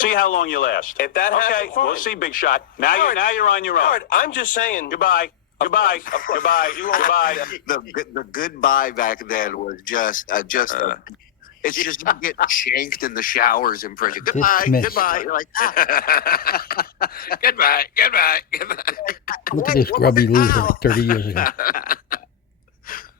See how long you last. If that happens, okay, we'll see, Big Shot. Now you're on your own. Howard, I'm just saying. Goodbye. Goodbye. Goodbye. Goodbye. The goodbye back then was just it's just you get shanked in the showers in prison. Goodbye. Dismissed. Goodbye. You're like, Goodbye. Look at this grubby loser 30 years ago.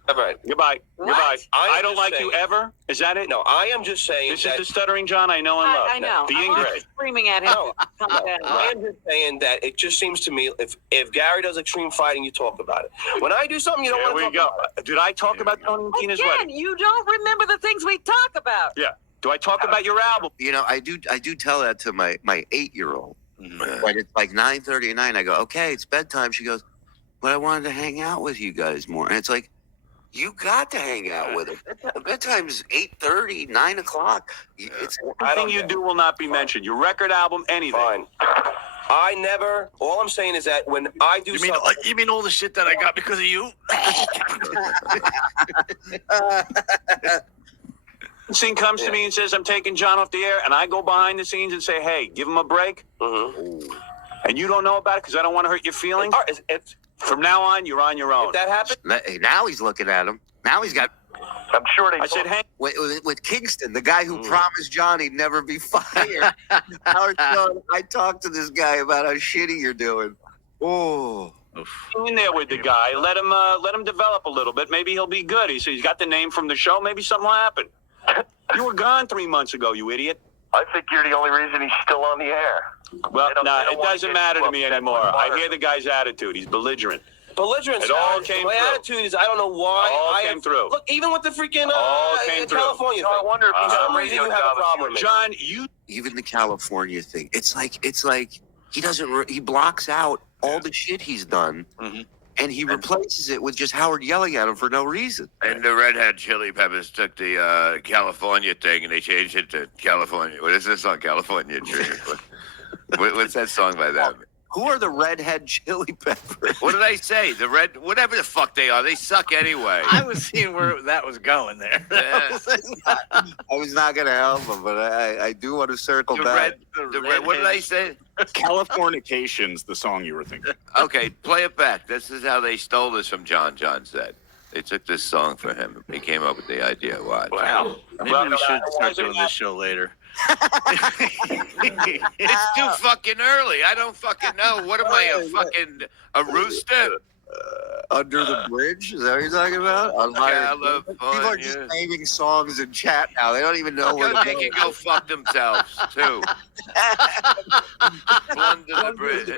All right. Goodbye. What? Goodbye. I don't just like saying- you ever. Is that it? No, I am just saying This that. is the stuttering John I know and love. I know. The I'm Ingrid. also screaming at him. No, Calm no, down. I am just saying that it just seems to me if Gary does extreme fighting, you talk about it. When I do something, you don't Here want to we talk go. about it. Did I talk about Tony and Tina's Again, wedding? you don't remember the things we talk about. Yeah. Do I talk about your album? you know, I do tell that to my 8-year-old. When it's like 9:30 at night, I go, okay, it's bedtime. She goes, but I wanted to hang out with you guys more. And it's like, you got to hang out with them. Bedtime's 8:30, 9 o'clock. It's Anything you do will not be mentioned. Your record album, anything. Fine. I never. All I'm saying is that when I do something, You mean all the shit that I got because of you? Scene comes to me and says, I'm taking John off the air, and I go behind the scenes and say, hey, give him a break. And you don't know about it because I don't want to hurt your feelings. All right, if From now on, you're on your own. that happens, now he's looking at him. Now he's got I'm sure they. I said, hey, with Kingston, the guy who promised John he'd never be fired. Howard Stone, I talked to this guy about how shitty you're doing. Oh. in there with the guy. Let him develop a little bit. Maybe he'll be good. He's got the name from the show. Maybe something will happen. You were gone 3 months ago, you idiot. I think you're the only reason he's still on the air. Well, They don't it want doesn't to get matter to you me upset anymore. with I Myers. hear the guy's attitude. He's belligerent. belligerent. It all Howard. came My through. attitude is I don't know why. All came through. Look, even with the freaking All came through. California So I thing. wonder if For he's some on reason radio you have job a problem with it. John, you Even the California thing. It's like he doesn't. He blocks out all the shit he's done, and he replaces it with just Howard yelling at him for no reason. And the Red Hot Chili Peppers took the California thing and they changed it to California. What is this song, California Dream? What's that song by them? Who are the Redhead Chili Peppers? What did I say? The red, whatever the fuck they are, they suck anyway. I was seeing where that was going there. Yeah. I was not going to help him, but I do want to circle The back. red, what did I say? Californication's the song you were thinking. Okay, play it back. This is how they stole this from John. John said they took this song for him. He came up with the idea. Watch. Wow. Maybe Well, we should start wasn't doing that- this show later. It's too fucking early. I don't fucking know. What am I, a rooster? Under the Bridge? Is that what you're talking about? On Higher- People are just California. naming songs in chat now. They don't even know where They to can go. go fuck themselves, too. Under the bridge.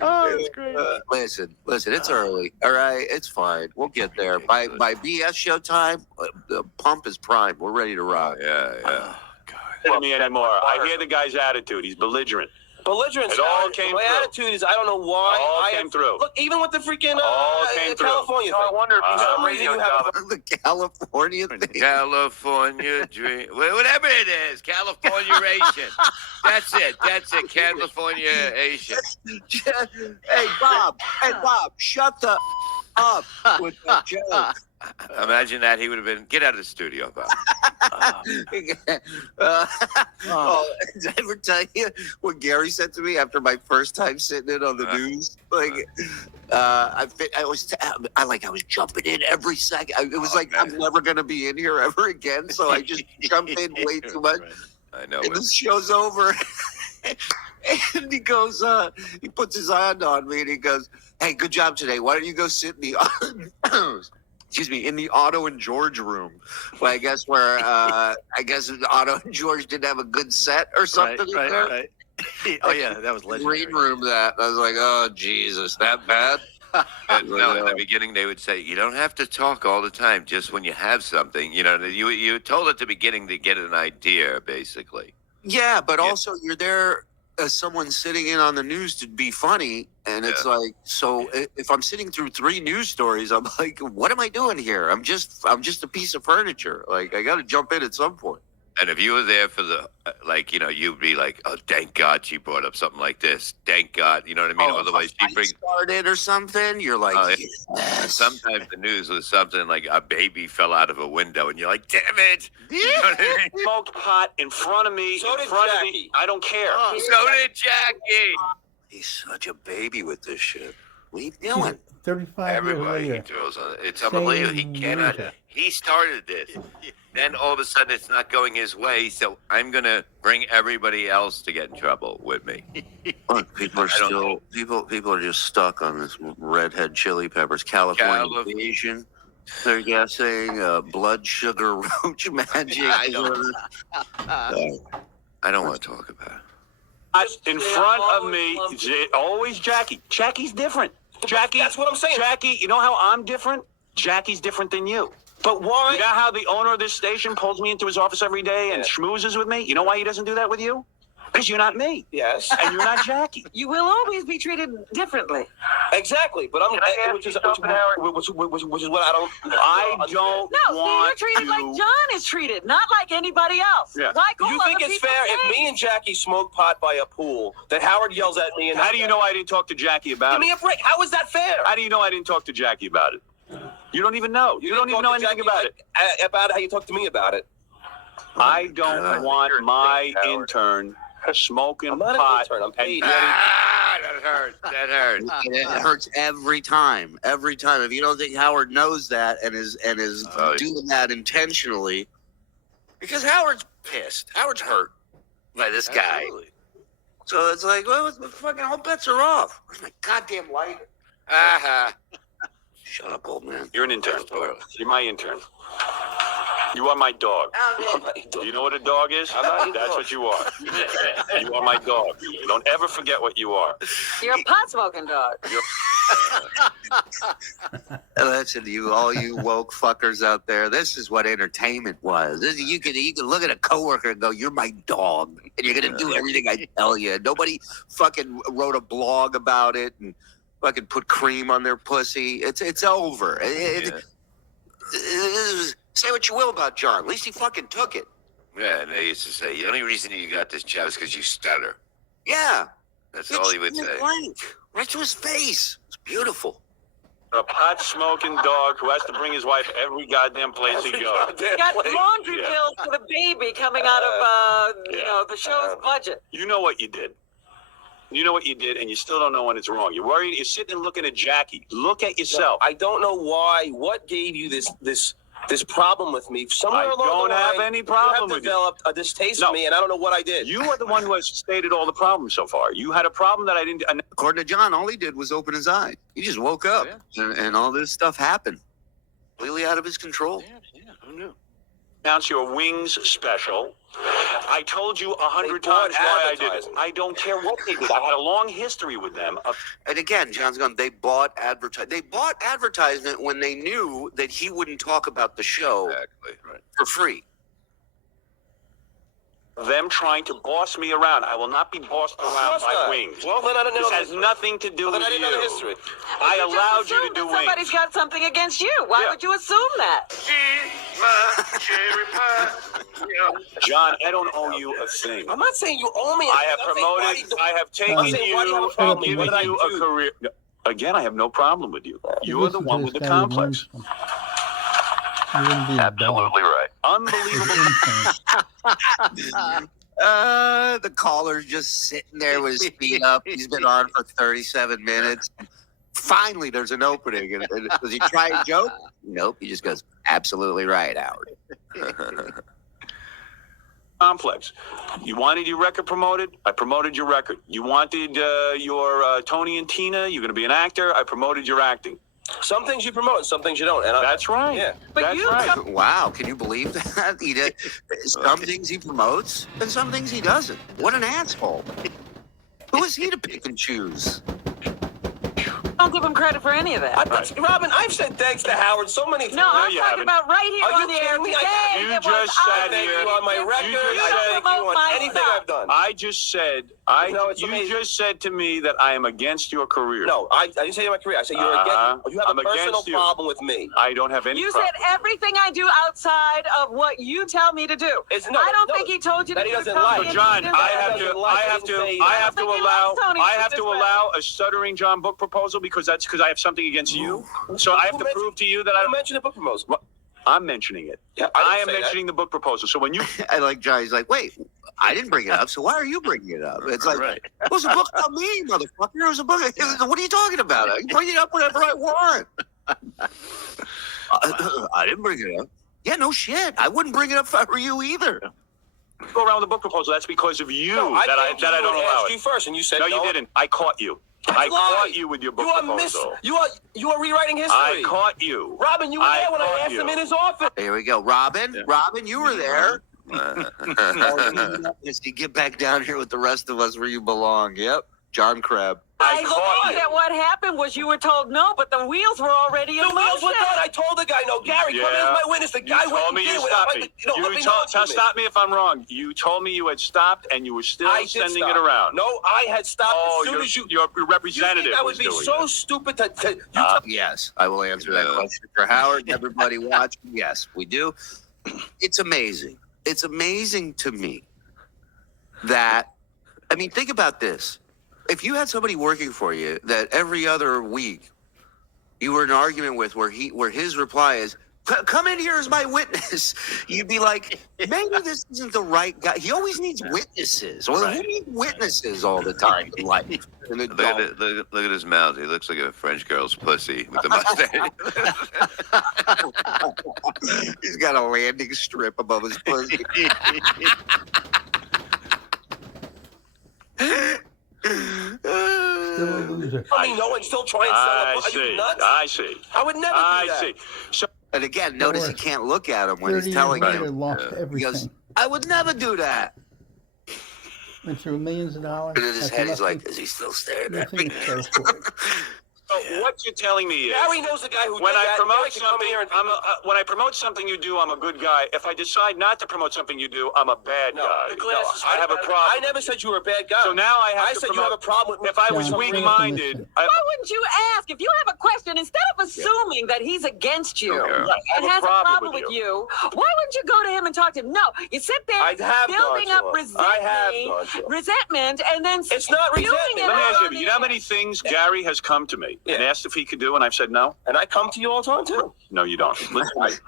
Oh, that's great. Listen, it's early. All right, it's fine. We'll get there. By BS show time, the pump is prime. We're ready to rock. Yeah. to me anymore. I hear the guy's attitude. He's belligerent. Belligerent. It all Howard. came My through. attitude is I don't know why. All I came through. Look, even with the freaking All came through. California So I thing. wonder if he's For on some reason radio you have a job. The California thing. California dream. Whatever it is, California Ration. That's it. California Asian. Hey Bob, shut the up with the joke. Imagine that he would have been. Get out of the studio, Bob. Did I ever tell you what Gary said to me after my first time sitting in on the news? I was jumping in every second. It was like I'm never gonna be in here ever again. So I just jumped in way too much. I know. And this show's over. And he goes, he puts his hand on me and he goes, "Hey, good job today. Why don't you go sit in the in the Otto and George room?" Well, I guess where Otto and George didn't have a good set or something. Right. Oh yeah, that was legendary. Green room that. I was like, oh Jesus, that bad? No, in the beginning they would say, you don't have to talk all the time, just when you have something. You know, you told at the beginning to get an idea, basically. Yeah, but also you're there as someone sitting in on the news to be funny, and it's like, so if I'm sitting through 3 news stories, I'm like, what am I doing here? I'm just a piece of furniture. Like, I got to jump in at some point. And if you were there for the, you'd be like, oh, thank God she brought up something like this. Thank God. You know what I mean? Oh, Otherwise, she brings. started or something. You're like, Oh, yes. Sometimes the news was something like a baby fell out of a window, and you're like, damn it. You know what I mean? Smoked pot in front of me. So in did front Jackie. of me. I don't care. So did Jackie. He's such a baby with this shit. What are you doing? 35 years Everybody he later. throws on it. It's unbelievable. He Same cannot. reason. He started this. Then all of a sudden it's not going his way, so I'm going to bring everybody else to get in trouble with me. Look, people are I don't still people are just stuck on this redhead chili peppers, California Asian. They're guessing blood sugar roach magic. I don't want to talk about it. In front of me, always Jackie. Jackie's different. Jackie, That's what I'm saying. Jackie, you know how I'm different? Jackie's different than you. But why? You know how the owner of this station pulls me into his office every day and schmoozes with me? You know why he doesn't do that with you? Because you're not me. Yes. And you're not Jackie. You will always be treated differently. Exactly. But I'm which is what I don't. I don't No, see, you're want treated to. like John is treated, not like anybody else. Yeah. Why call You think other it's people fair if names? me and Jackie smoke pot by a pool, that Howard yells at me and How do you know I didn't talk to Jackie about Give me it? a break. How is that fair? How do you know I didn't talk to Jackie about it? You don't even know. You don't even know anything about it. About how you talk to me about it. I don't want my intern smoking I'm not an pot intern, I'm and paid. getting. That hurts. That hurts. It hurts every time. Every time. If you don't think Howard knows that and is doing that intentionally, because Howard's pissed. Howard's hurt by this guy. Absolutely. So it's like, well, the fucking all bets are off. Where's my goddamn lighter? Shut up, old man. You're an intern. You're my intern. You are my dog. Do you know what a dog is? That's what you are. You are my dog. Don't ever forget what you are. You're a pot smoking dog. And listen, all you woke fuckers out there, this is what entertainment was. You can look at a coworker and go, "You're my dog," and you're gonna do everything I tell you. Nobody fucking wrote a blog about it and fucking put cream on their pussy. It's over. Say what you will about John. At least he fucking took it. Yeah, and they used to say, the only reason you got this job is because you stutter. Yeah. That's all he would say. Blank. Right to his face. It's beautiful. A pot smoking dog who has to bring his wife every goddamn place he goes. You got laundry bills for the baby coming out of the show's budget. You know what you did. You know what you did, and you still don't know when it's wrong. You're worried. You're sitting and looking at Jackie. Look at yourself. I don't know why. What gave you this problem with me? Somewhere I along don't the line, have any problem you with have you. developed a distaste No. for me, and I don't know what I did. You are the one who has stated all the problems so far. You had a problem that I didn't. According to John, all he did was open his eyes. He just woke up, and all this stuff happened. Completely out of his control. Who knew? Announce your wings special. I told you 100 They bought times why I did it. advertising. I don't care what they did. I had a long history with them. And again, John's gone, they bought advertisement when they knew that he wouldn't talk about the show Exactly. Right. for free. Them trying to boss me around. I will not be bossed around by wings. Well, then I don't know. This the has history. nothing to do Well, then with I didn't know the you. history. I You just allowed you to assumed do that somebody's wings. got something against you. Why Yeah. would you assume that? John, I don't owe you a thing. I'm not saying you owe me. I have anything. I'm saying, promoted. I have taken I'm saying, why do you have a you, problem? given What did I you a do? career. Again, I have no problem with you. You are the Listen one to with the this guy who complex. learns from- You wouldn't be a dog. Absolutely right. Unbelievable. The caller's just sitting there with his feet up. He's been on for 37 minutes. Finally, there's an opening. And does he try a joke? Nope. He just goes, absolutely right, Howard. Complex. You wanted your record promoted? I promoted your record. You wanted your Tony and Tina? You're going to be an actor? I promoted your acting. Some things you promote, and some things you don't. And That's right. Yeah. But That's you right. Wow, can you believe that? He did some things he promotes and some things he doesn't. What an asshole. Who is he to pick and choose? Don't give him credit for any of that. Robin, I've said thanks to Howard so many times. No, I'm you talking haven't. about right here Are you on the air kidding me? today. You It was just sat I Thank here. you on my record. just I said- thank you on my anything stuff. I've done. I just said it's you amazing. just said to me that I am against your career. No, I didn't say my career. I said you're against. You have I'm a personal against you. problem with me. I don't have any You problem. said everything I do outside of what you tell me to do. I don't think he told you that to he do doesn't Tony like. and he John, didn't I say have it. to, like I it, have he to, didn't say I that. have to I think he allow, likes Tony I have to this way. allow a stuttering John book proposal because I have something against you. So I have to prove to you that I I. mentioned the book proposal. I'm mentioning it. Yeah, I didn't am say that. mentioning the book proposal. So when you I like Johnny's like, wait, I didn't bring it up, so why are you bringing it up? It's like, Right. it was a book about me, motherfucker. It was a book. What are you talking about? I can bring it up whenever I want. I didn't bring it up. Yeah, no shit. I wouldn't bring it up if I were you either. go around with the book proposal, that's because of you No, that I came to you don't and allow asked it. you first, and you said No, you didn't. I caught you. I caught you with your book proposal. You are rewriting history. I caught you. Robin, you were there when I caught asked him you. in his office. There we go. Robin, Robin, you were there. You get back down here with the rest of us where you belong. Yep. John Crab. I caught think you. that what happened was you were told no, but the wheels were already in The wheels were motion. done. I told the guy, no, Gary, come in as my witness. The guy You went told and me did you it stopped without me. let me You know it's for me. stop me if I'm wrong. You told me you had stopped and you were still I did sending stop. it around. No, I had stopped as soon as you. Your You representative think I was would be doing so it. stupid to Yes, I will answer that question for Howard. Everybody watching, yes, we do. It's amazing. It's amazing to me that, I mean, think about this. If you had somebody working for you that every other week you were in an argument with where his reply is, come in here as my witness, you'd be like, maybe this isn't the right guy. He always needs witnesses. Well, who needs witnesses all the time in life? Look at his mouth. He looks like a French girl's pussy with the mustache. He's got a landing strip above his pussy. Still a loser. I mean, no one still try and sell I a book. Are you see. nuts? I see. I would never do I that. see. So And again, notice he can't look at him when 30 he's years telling later, him. lost He everything. goes, I would never do that. Went through millions of dollars. And in his That's head, he's nothing- like, is he still staring at me? nothing to show for it. what you're telling me is, Gary knows the guy who when did I that. promote Gary can come something, here and- when I promote something you do, I'm a good guy. If I decide not to promote something you do, I'm a bad No, guy. the glasses- I have a problem. I never said you were a bad guy. So now I have I to said you promote. have a problem with. If I was John, weak-minded, Why wouldn't you ask? If you have a question, instead of assuming that he's against you Okay. and I have a has a problem problem with with you, why wouldn't you go to him and talk to him? No, you sit there I have building gone up to him. I have gone to him. resentment, and then It's not spewing resentment. it let me out ask on you, the you know how air. many things Gary has come to me and Yeah. asked if he could do, and I've said no? And I come to you all the time too. No, you don't. Listen,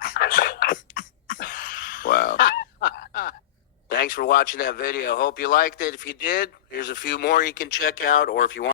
Wow. Thanks for watching that video. Hope you liked it. If you did, here's a few more you can check out. Or if you want